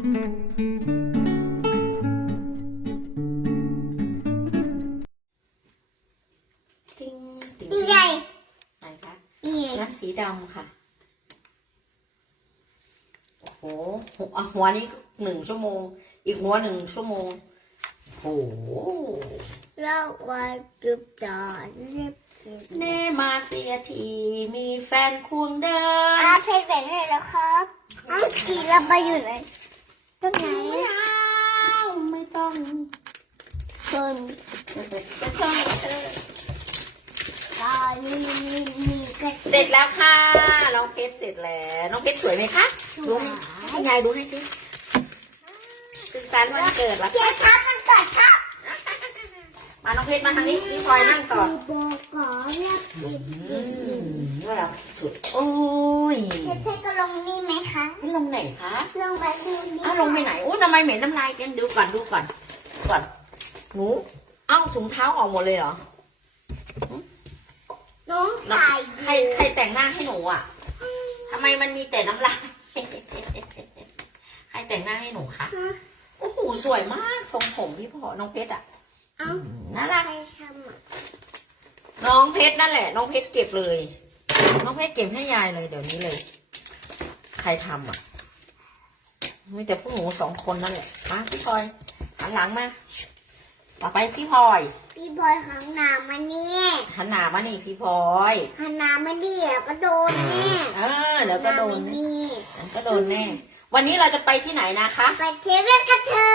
จริงจริงนี่ไงไหนคะนี่ไงนักสีดำค่ะ โอ้โหหัวหันี้หนึ่งชั่วโมง อีกหัวหนึ่งชั่วโมง โอ้โหเราวันจุดจอดแน่มาเสียทีมีแฟนควงเดินอาเพลงแบบนี้แล้วครับอ้าวกีเราไปอยู่ไหน ต้นไหนไม่เอาไม่ต้องชนจะชนเธอตายอมีมีเสร็จแล้วค่ะน้องเพชรเสร็จแล้วน้องเพชรสวยไหมคะดูให้ยายดูให้สิสุขสันวันเกิดละค่ะะน้องเพชรมาทางนี้พี่พอยนั่งก่อนโบก่ยน่ารักที่สุด โอ้ยเพชรก็ลงนี่ไหมคะลงไหนคะ ลงไปที่นี่อ้าวลงไปไหนอู้ทำไมเหม็นน้ำลายกันดูก่อนดูก่อน ก่อนหนูเอ้าสูงเท้าออกหมดเลยเหรอน้องใส่ใครใครแต่งหน้าให้หนูอะทำไมมันมีแต่น้ำลาย ใครแต่งหน้าให้หนูคะ โอ้โหสวยมากทรงผมพี่พอน้องเพชรอะ เอ้าน่ารใครทำอะน้องเพชรนั่นแหละ น้องเพชรเก็บเลย น้องเพชรเก็บให้ยายเลย เดี๋ยวนี้เลย ใครทำอะมีแต่พวกหนูสองคนนั่นแหละมาพี่พลอยหันหลังมาต่อไปพี่พลอยพี่พลอยขันหนามาเนี่ยหันหน้ามานี่พี่พลอยหันหนามาดิอะก็โดนแน่เออเดี๋ยวก็โดนหาไม่นก็โดนแน่ วันนี้เราจะไปที่ไหนนะคะ ไปเทเวศกับเธอ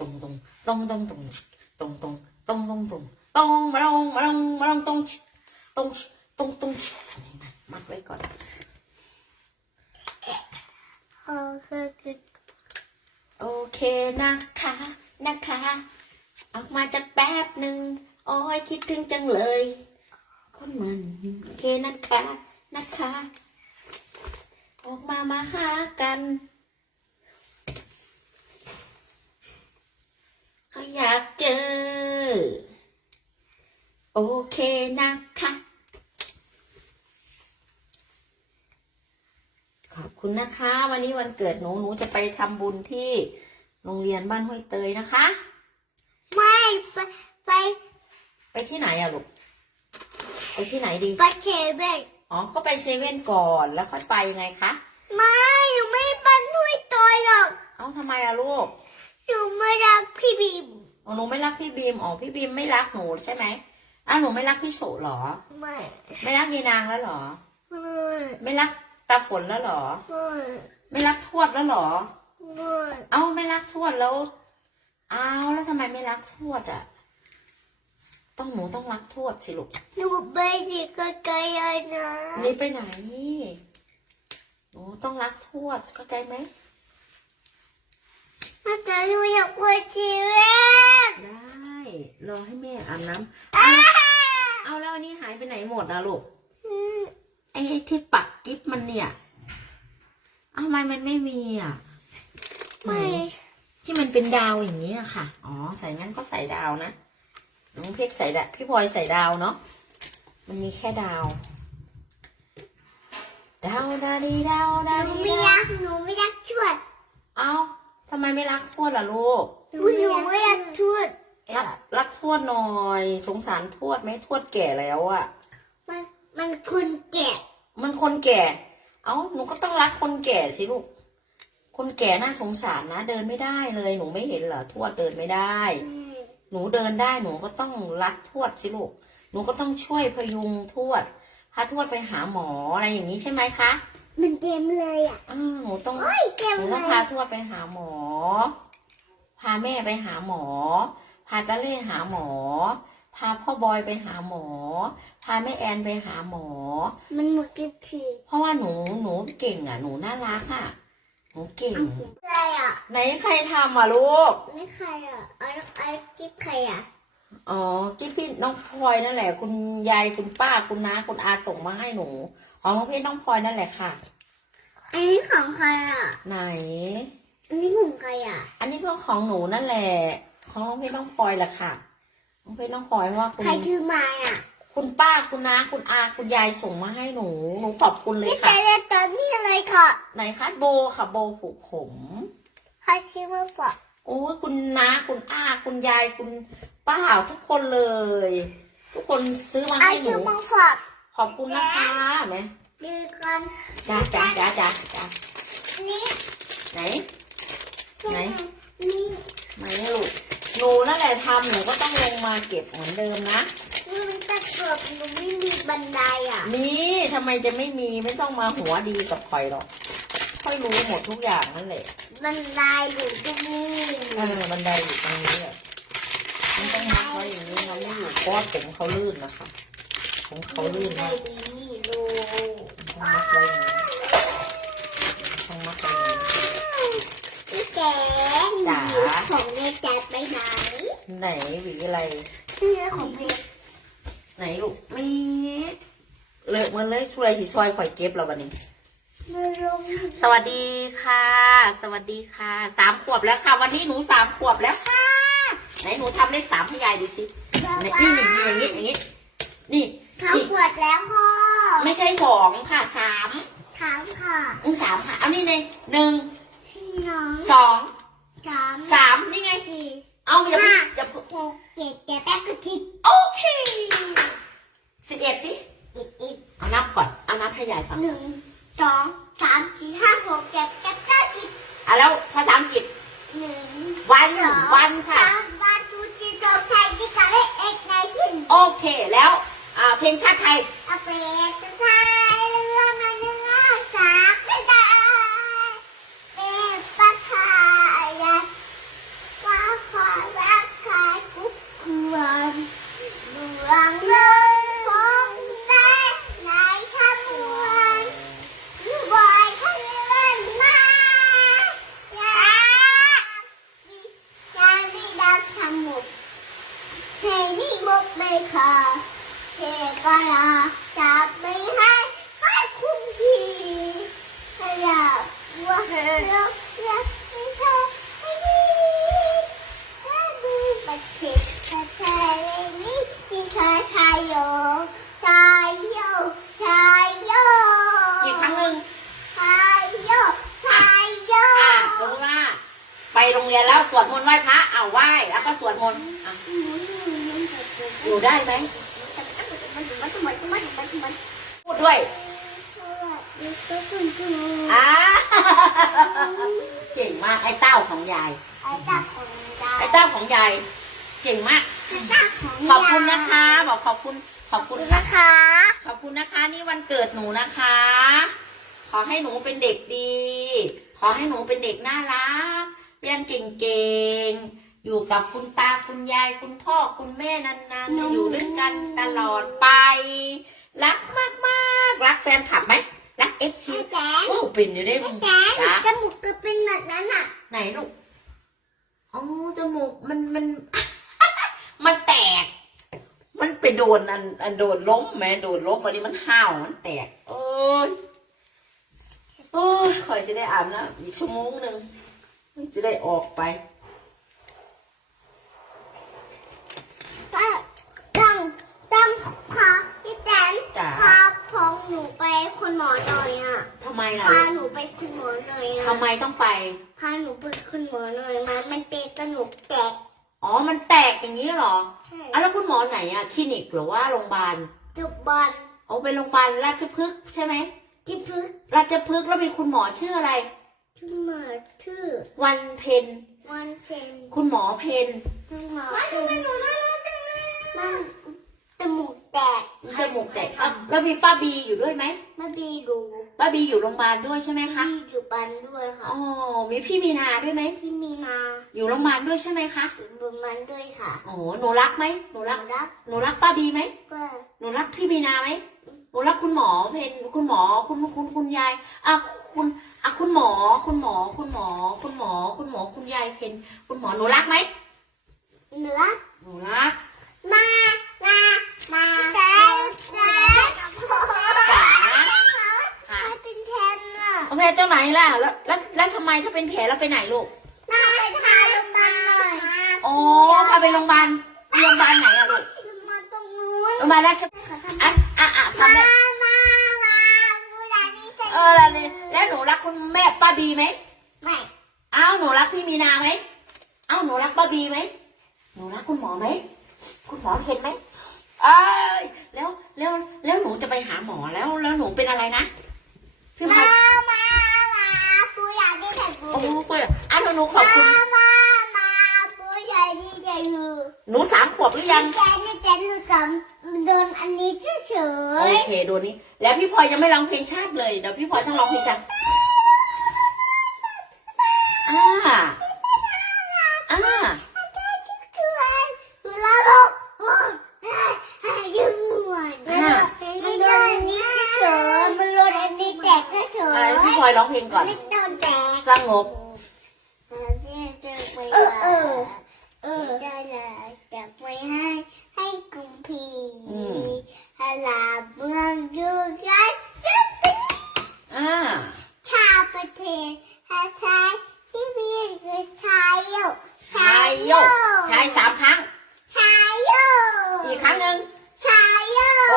ตงตงตงตงตงตงตงตงตงตงตงมาลงมาลงมาลงตงตงตงตงมัดไว้ก่อนโอเคนะคะนะคะ ออกมาจากแป๊บหนึ่งโอ้ยคิดถึงจังเลยคนมันโอเคนะคะนะคะ ออกมามาหากัน อยากเจอ โอเคนะคะ ขอบคุณนะคะ วันนี้วันเกิดหนูหนูจะไปทำบุญที่โรงเรียนบ้านห้วยเตยนะคะ ไม่ไปไป ไปที่ไหนอะลูก ไปที่ไหนดี ไปเคเบิลอ๋อ ก็ไปเซเว่นก่อนแล้วค่อยไปไงคะ ไม่หนูไม่ปันด้วยตัวหรอก เอ้าทำไมอะลูก หนูไม่รักพี่บีมอ๋อหนูไม่รักพี่บีมอ๋อพี่บีมไม่รักหนูใช่ไหมอ้าวหนูไม่รักพี่โสเหรอ ไม่ไม่รักยายนางแล้วเหรอ ไม่ไม่รักตาฝนแล้วเหรอ ไม่ไม่รักทวดแล้วเหรอ ไม่เอ้าไม่รักทวดแล้วอ้าวแล้วทำไมไม่รักทวดอะต้องหนูต้องรักทวดสิลูกหนูไปดีก็ไกลเลยนะนี่ไปไหนหนูต้องรักทวดเข้าใจไหม มาจะหนูอยากไปชีวิตได้ รอให้แม่อาบน้ำเอาเอาแล้วอันนี้หายไปไหนหมดอะลูกไอ้ที่ปักกิ๊บมันเนี่ยเอาทำไมมันไม่มีอะไม่ที่มันเป็นดาวอย่างนี้อะค่ะ อ๋อ ใส่งั้นก็ใส่ดาวนะ น้องเพชรใส่ดาวพี่พลอยใส่ดาวเนาะ มันมีแค่ดาว ดาวดาดีดาวดาหนูดีไม่ดาวรักหนูไม่รักชวด เอ้าทำ ไมไม่รักทวดล่ะลูกหนูไม่รักชวดรักรักทวดหน่อย สงสารทวดไหมทวดแก่แล้วอะมันมันคนแก่ มันคนแก่ เอ้าหนูก็ต้องรักคนแก่สิลูก คนแก่น่าสงสารนะ เดินไม่ได้เลย หนูไม่เห็นเหรอทวดเดินไม่ได้ หนูเดินได้หนูก็ต้องรักทวดสิลูก หนูก็ต้องช่วยพยุงทวดพาทวดไปหาหมออะไรอย่างนี้ใช่ไหมคะ มันเต็มเลยอะอ้าวหนูต้อง โอ้ยเต็มหนูเลต้องยพาทวดไปหาหมอ พาแม่ไปหาหมอ พาตาเล่หาหมอ พาพ่อบอยไปหาหมอ พาแม่แอนไปหาหมอ มันหมดกี่ทีเพราะว่าหนูหนูเก่งอะ หนูน่ารักอะ หนูเก่ง อะไรอะไหนใครทำอะลูกนี่ใครอะไอ้ไอ้จิ๊บใครอะอ๋อกิ๊บพี่น้องพลอยนั่นแหละ คุณยายคุณป้าคุณน้าคุณอาส่งมาให้หนู อ๋อน้องเพชรน้องพลอยนั่นแหละค่ะ อันนี้ของใครอะ ไหน อันนี้ของใครอะ อันนี้ก็ของหนูนั่นแหละ ของน้องเพชรน้องพลอยแหละค่ะ น้องเพชรน้องพลอยเพราะว่าคุณใครถือมาอะ คุณป้าคุณน้าคุณอาคุณยายส่งมาให้หนู หนูขอบคุณเลยนี่ค่ะแต่ตอนนี้อะไรค่ะ ไหนคะโบค่ะโบผูกผม ใครถือมาฝากโอ้ยคุณน้าคุณอาคุณยายคุณป้าทุกคนเลย ทุกคนซื้อมาไอ้ให้หถืนูอมาฝาก ขอบคุณนะคะไหมดูกันจ้าจ้าจ้าจ้าจ้านี่ไหน ไหน นี่ไหนลูกหนูนั่นแหละทำหนูก็ต้องลงมาเก็บเหมือนเดิมนะนี่มันตะเกียบหนูไม่มีบันไดอะ มีทำไมจะไม่มีไม่ต้องมาหัวดีกับคอยหรอกค่อยรู้หมดทุกอย่างนั่นแหละ บันไดอยู่ตรงนี้เออบันไดอยู่ตรงนี้แหละมันต้องมัดไว้อย่างนี้มันไม่อยู่เพราะว่าผมเขาลื่นนะคะ ผมเขาลื่นมากนี่ดูต้องมัดไว้อย่างนี้ต้องมัดไว้อย่างนี้พี่แกจ๋าของในแจกไปไหน ไหนหวีอะไรเสื้อของเพชรไหนลูกไม่เลอะมันเลยช่วยสิช่วยข่อยเก็บเราวันนี้ สวัสดีค่ะ สวัสดีค่ะสามขวบแล้วค่ะ วันนี้หนูสามขวบแล้วค่ะ ไหนหนูทำเลขสามให้ยายดูสิไหนนี่นี่นี่อย่างนี้อย่างนี้นี่ เขานี่ปวดแล้วพ่อไม่ใช่สองค่ะสามถามค่ะอืมสามค่ะเอานี่ในหนึ่งพี่น้องสองสามสามนี่ไงสี่เอาอย่าเพิ่งอย่าเพิ่งหกเจ็ดแปดเก้าสิบโอเคสิบเอ็ดสิอีกอีกเอานับก่อนเอานับให้ยายฟังหนึ่งสองสามสี่ห้าหกเจ็ดแปดเก้าสิบอะแล้วภาษาอังกฤษหนึ่งวันสองวันค่ะ สามวันทูชีโตไทยที่กะเลเอกไนทินโอเคแล้ว อ่าเพลงชาติไทยอาเปรตไทยเรืองมันเรื่งสากไม่ได้เป็นปัทายาว่าขอรักใครทุกคนเมืองเลยคงได้ในขบวนบอยขบวนมาอยากอยากได้ดักสมุทร เพลงนี้มุกไม่ค่ะเพลงก็ลาจับไม่ให้ให้คุณพี่ขยับว่าเลือกเลือกให้เธอให้ดีถ้าดูประเทศประเทศนี้ที่เธอชายโยชายโยชายโย อีกครั้งหนึ่ง ชายโยชายโย อ่าสมมติว่าไปโรงเรียนแล้ว สวดมนต์ไหว้พระเอาไหว้แล้วก็สวดมนต์อะอยู่ได้ไหมพูดด้วยอ่าเก่งมากไอ้เต้าของยาย ไอ้ตาของยายไอ้เต้าของยายเก่งมากไอ้ตาของขอบคุณนะคะ บอกขอบคุณขอบขคุอบณคุณค่ะนะคะ ขอบคุณนะคะ นี่วันเกิดหนูนะคะ ขอให้หนูเป็นเด็กดี ขอให้หนูเป็นเด็กน่ารัก เรียนเก่งๆ อยู่กับคุณตาคุณยายคุณพ่อคุณแม่นานๆ อยู่ด้วยกันตลอดไป รักมากๆรักแฟนคลับไหมรักเอฟซีไอ้แจ๊โอ้เป็นอยู่ได้มึงแจ๊จ้าจมูกก็เป็นแบบนั้นอะ ไหนลูกอ๋อจมูกมันมันมันแตก มันไปโดนอันอันโดนล้มแหม่โดนล้มอันนี้มันห้าวมันแตก โอ้ยโอ้ยคอยจะได้อาบน้ำอีกชั่วโมงหนึ่ง จะได้ออกไปก็ต้องต้องพาพี่แตนจ๋าพาพองหนูไปคุณหมอหน่อยอะทำไมล่ะพาหนูไปคุณหมอหน่อยอะทำไมต้องไป พาหนูไปคุณหมอหน่อยมันมันเป็นสนุกแตกอ๋อ มันแตกอย่างนี้เหรอใช่อะแล้วคุณหมอไหนอะคลินิกหรือว่าโรงพยาบาลจุบบอลเอาไปโรงพยาบาลราชพฤกษ์ใช่ไหมที่พึ่งราชพฤกษ์แล้วมีคุณหมอชื่ออะไร ชื่อหมาชื่อวันเพ็ญวันเซนคุณหมอเพนคุณหมอเป็นมันจมูกแตกจมูกแตกอะแล้วมีป้าบีอยู่ด้วยไหมไม่ดีดูป้าบีอยู่โรงพยาบาลด้วยใช่ไหมคะพี่อยู่บ้านด้วยค่ะอ๋อมีพี่มีนาด้วยไหมพี่มีนาอยู่โรงพยาบาลด้วยใช่ไหมคะอยู่บนมันด้วยค่ะโอ้โหหนูรักไหมหนูรักรักหนูรักป้าบีไหมก็หนูรักพี่มีนาไหมหนูรักคุณหมอเพนคุณหมอคุณคุณคุณยายอะคคุณ อะคุณหมอ คุณหมอ คุณหมอ คุณหมอ คุณหมอ คุณยายเพนคุณหมอหนูรักไหมเหนือหนูรักมามามาแล้วแล้วจ๋าเขาเป็นแทนอะเอาแผลเจ้าไหนล่ะ แล้วแล้วแล้วทำไมถ้าเป็นแผลแล้วไปไหนลูกน่าไปทาโรงพยาบาลอ๋อพาไปโรงพยาบาลโรงพยาบาลไหนอะลูกมาตรงนู้นโรงพยาบาลราชอะอะอะทำได้ เออแล้วนี่แล้วหนูรักคุณแม่ป้าบีไหมไม่เอ้าหนูรักพี่มีนาไหมเอ้าหนูรักป้าบีไหมหนูรักคุณหมอไหมคุณหมอเห็นไหมเอ้ยแล้วแล้วแล้วหนูจะไปหาหมอแล้วแล้วหนูเป็นอะไรนะพี่พลมาอยมามาบูรานี่ใจบูโอ้โหอะหนูหนูขอบคุณมามามาบูรานี่ใจบูหนูสามขวบหรือยัง ใจนี่ใจหนูจำโดนอันนี้เฉโอยเคดูนี้ แล้วพี่พลอยยังไม่ร้องเพลงชาติเลย เดี๋ยวพี่พลอยต้องร้องเพลงกันอ่าอ่าๆช่วยบูราบอกให้ให้ยืมหน่อยมันโดนอันนี้เฉยมันโดนอันนี้แตกเฉอ่ายพี่พลอยร้องเพลงก่อนไม่โดนแตกสงบ เออเออเออได้เลยจะไปให้ให้กุมพี อืม ฮาลาเมืองดูกัน อ่า ชาวประเทศฮาชายที่มีคือชายโย ชายโยกชายสามครั้ง ชายโย อีกครั้งหนึ่ง ชายโย โอ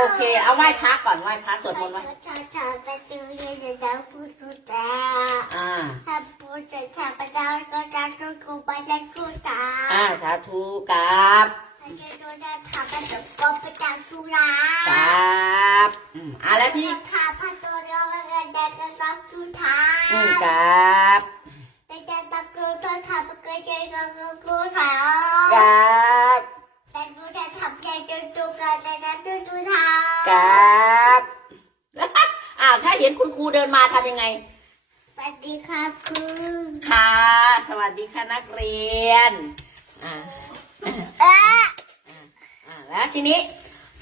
เคเอาไหว้พระก่อนไหว้พระสวดมนต์ไว้ชาวชาวประตูเย็นจะพูดพูดตาอ่าถ้าพูดจะชาวประตูก็จะกูกูไปจะกูตาอ่าสาธุกับถ้าจะโดนจะทำประตูก็ไปจะกูลากับอืมอ่าแล้วที่ ข้าพระตัวเราเงินแดงกันสักทุกทาอืมกับไปเจอตะกูตัวทำเกยเจอกับกูทากับแต่กู จะทำใจตัวตัวกันแต่จะตัวตัวทากับอ่าถ้าเห็นคุณครูเดินมาทำยังไง สวัสดีครับคุณค่ะ สวัสดีค่ะนักเรียนอ่าอ่าแล้วทีนี้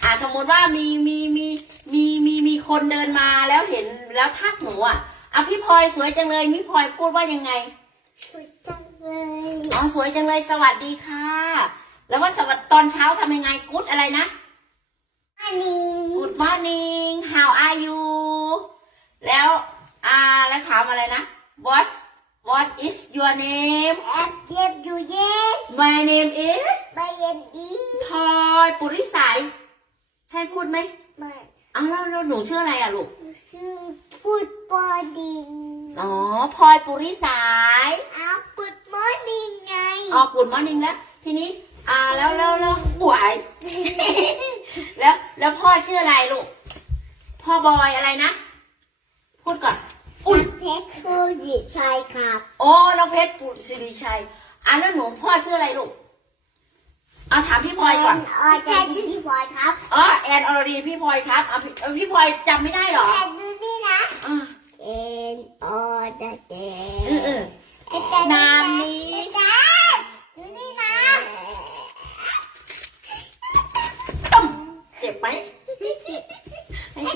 อ่าสมมติว่ามีมีมีมีมีมีคนเดินมาแล้วเห็นแล้วทักหนูอะอะพี่พลอยสวยจังเลยพี่พลอยพูดว่ายังไงสุดจังเลยอ๋อสวยจังเลยสวัสดีค่ะ แล้วว่าสวัสดตอนเช้าทำยังไงกู๊ดอะไรนะอันนี้ Good morning how are you แล้วอ่าแล้วถามอะไรนะ what what is your name แอบเก็บอยู่เย็น my name is ไปเย็นดีพลอยปุริสายใช่พูดไหมไม่อ้าวแล้วแล้วหนูชื่ออะไรอะลูก ชื่อพูดบอดิงอ๋อพลอยปุริสายอ้าวพูดมอร์นิ่งไง อ๋อกุดมอร์นิ่งแล้ว ทีนี้ อ่าแล้วแล้วแล้วหวายแล้ว แล้วพ่อชื่ออะไรลูก พ่อบอยอะไรนะ พูดก่อน อุ้ยเพชรพูดดีใช่ครับโอ้น้องเพชรปุสิริชัยอ่าแล้วหนูพ่อชื่ออะไรลูกเอาถามพี่พลอยก่อนเออแค่พี่พลอยครับอ๋อแอนอรดีพี่พลอยครับเอาพี่เอาพี่พลอยจำไม่ได้เหรอแต่ดูนี่นะอ่าเอ็นออเดเดเออเออนามนี้ดู จ็บไหมไม่ให้เจ็บ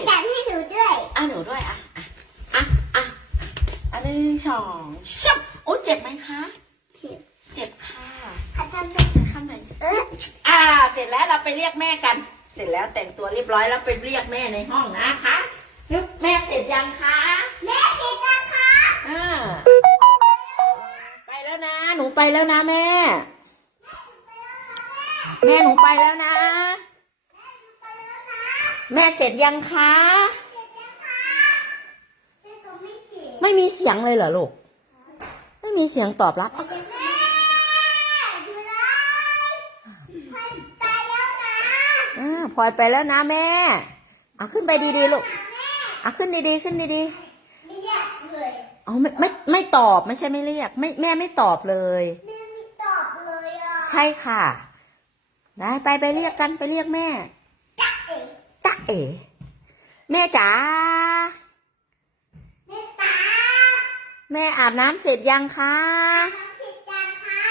จัดให้หนูด้วยอะหนูด้วยอะอะอะอะอันหนึ่งสองชับโอ้เจ็บไหมคะเจ็บค่ะเขาทำด้วยทำไหนอยเอออ่า เสร็จแล้วเราไปเรียกแม่กัน เสร็จแล้วแต่งตัวเรียบร้อยแล้วไปเรียกแม่ในห้องนะคะเดี๋ยวแม่เสร็จยังคะแม่คิดนะคะอ่าไปแล้วนะหนูไปแล้วนะแม่ แม่หนูไปแล้วนะ แม่เสร็จยังคะแม่ก็ไม่เจ็บไม่มีเสียงเลยเหรอลูก ไม่มีเสียงตอบรับอะแม่ดูนะพันตายแล้วนะอ่าพลอยไปแล้วนะแม่เอาขึ้นไปดีๆลูกเอาขึ้นดีๆขึ้นดีไม่อยากเลยๆเอาไม่ไม่ไม่ตอบไม่ใช่ไม่เรียก ไม่แม่ไม่ตอบเลยแม่ไม่ตอบเลยอะใช่ค่ะ ได้ไปไปเรียกกันไปเรียกแม่จ๊ะเอ๋ตะ เอ๋แม่จ๋าแม่ตาแม่อาบน้ำเสร็จยังคะทำผิดจังค่ะ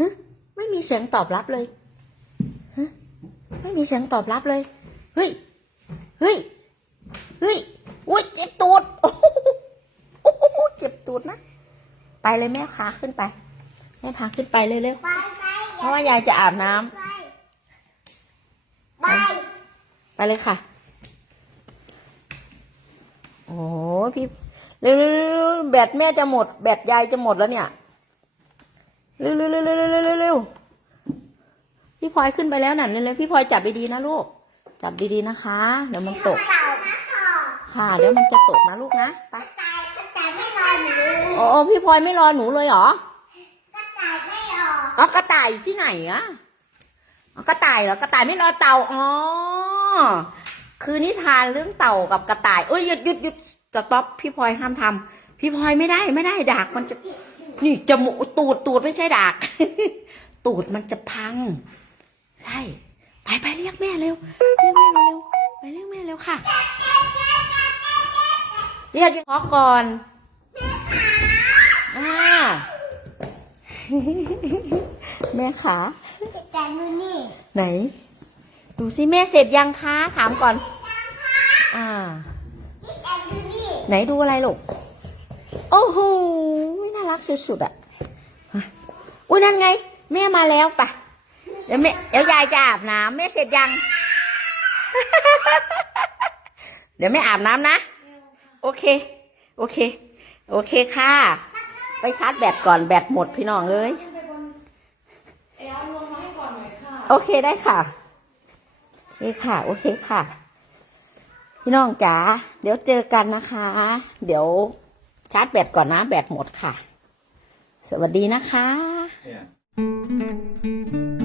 ฮะไม่มีเสียงตอบรับเลยฮะไม่มีเสียงตอบรับเลยเฮ้ยเฮ้ยเฮ้ยอุ้ยเจ็บตูดโอ้โหโอ้โหเจ็บตูดนะไปเลยแม่พาขึ้นไปแม่พาขึ้นไปเร็วไปไปๆเพราะว่ายายจะอาบน้ำ ไปไปเลยค่ะ โอ้พี่เร็วๆแบตแม่จะหมด แบตยายจะหมดแล้วเนี่ย เร็วๆๆๆๆๆเร็วๆพี่พลอยขึ้นไปแล้วน่ะเร็วๆพี่พลอยจับดีๆนะลูก จับดีๆนะคะ เดี๋ยวมันตก ค่ะ เดี๋ยวมันจะตกนะลูกนะไปกระต่ายกระต่ายไม่รอหนูโอ้พี่พลอยไม่รอหนูเลยเหรอ กระต่ายไม่รออ๋อกระต่ายที่ไหนอะ กระต่ายเหรอกระต่ายไม่รอเต่าอ๋อคือนิทานเรื่องเต่ากับกระต่ายเอ้ยหยุดหยุดหยุดสต็อปพี่พลอยห้ามทำพี่พลอยไม่ได้ไม่ได้ดากมันจะ นี่จมูกตูดตูดไม่ใช่ดาก ตูดมันจะพัง ใช่ ไปไปเรียกแม่เร็วเรียกแม่เร็วๆไปเรียกแม่เร็วค่ะเรียกจะขอก่อนอ่า แม่ขาแต่ดูนี่ไหน ดูสิแม่เสร็จยังคะ ถามก่อน อ่า แต่ดูนี่ไหนดูอะไรลูก โอ้โห น่ารักสุดๆอะฮะอุ้ยนั่นไง แม่มาแล้วปะเดี๋ยวแม่เดี๋ยวยายจะอาบน้ำแม่เสร็จยัง เดี๋ยวแม่อาบน้ำนะ โอเค โอเค โอเคค่ะ ไปชาร์จแบตก่อนแบตหมดพี่น้องเอ้ย เอลลงมาให้ก่อนหน่อยค่ะ โอเคได้ค่ะ โอเคค่ะ โอเคค่ะ พี่น้องจ๋า เดี๋ยวเจอกันนะคะ เดี๋ยวชาร์จแบตก่อนนะ แบตหมดค่ะ สวัสดีนะคะ Yeah.